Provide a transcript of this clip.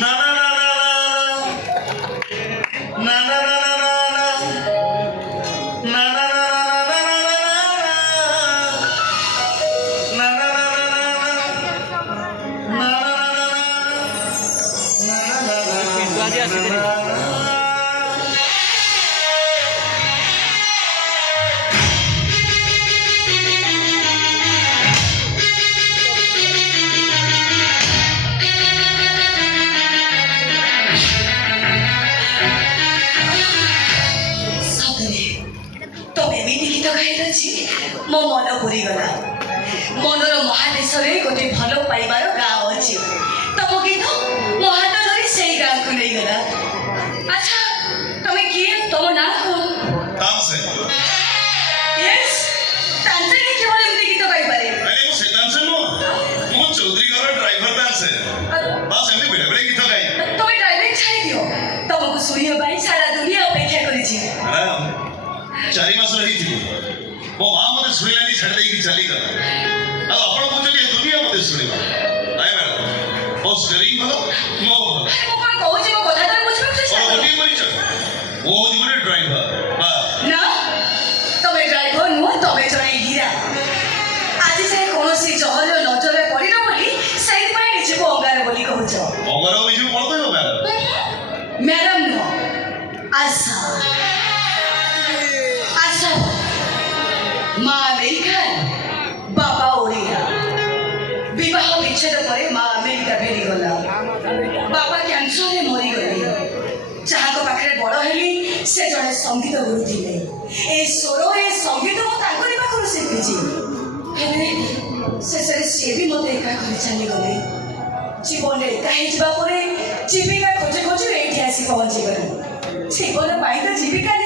না না না না না मो मन भूरीगला मनर महादेश गोटे भल पाइबार गाँव अच्छी तुम गीत मो हाथ धरी से गाँव को नहीं गला। अच्छा तुम्हें किए तुम ना कौन यस तानसेन के केवल एमती गीत गाई पारे अरे से तानसेन मो चौधरी घर ड्राइवर तानसेन बस एमती बेले बेले गीत गाई तुम्हें ड्राइविंग छाड़ी दियो तुमको सुनियो भाई सारा दुनिया अपेक्षा करी छी चारि मास रही थी वो मां मते सुनिलानी छड़ देई की चली गला अब आपण पूछली दुनिया मते सुनिबा नाइ मैडम ओ स्टीयरिंग भलो मो अरे मो कोन कहू छी मो कथा तो बुझबे कुछ ओ बडी मरी छ वो जीवन ड्राइवर बा ना तमे ड्राइवर नु तमे जणे गिरा आज से कोनोसी जहल नजरे पड़ी न बोली सही पाए निजे को अंगार बोली कहू छ अंगार बिजु पड़तो हो मैडम मैडम नो आशा माँ अमेरिकान बाबा ओडिया विवाह विच्छेद पर माँ अमेरिका फेरी गला बाबा कैंसर रे मरी गले जहाँ को पाखरे बड़ हेली से जड़े संगीत गुरु थिले ए स्वर ए संगीत मो तांकरी पाखरु शिखिछि हेले से सी भी मते एका कर चली गले जीवन एका हिजबा परे जीविका खोजे खोजे एठी आसी पहुंची गले जीवन पाई तो जीविका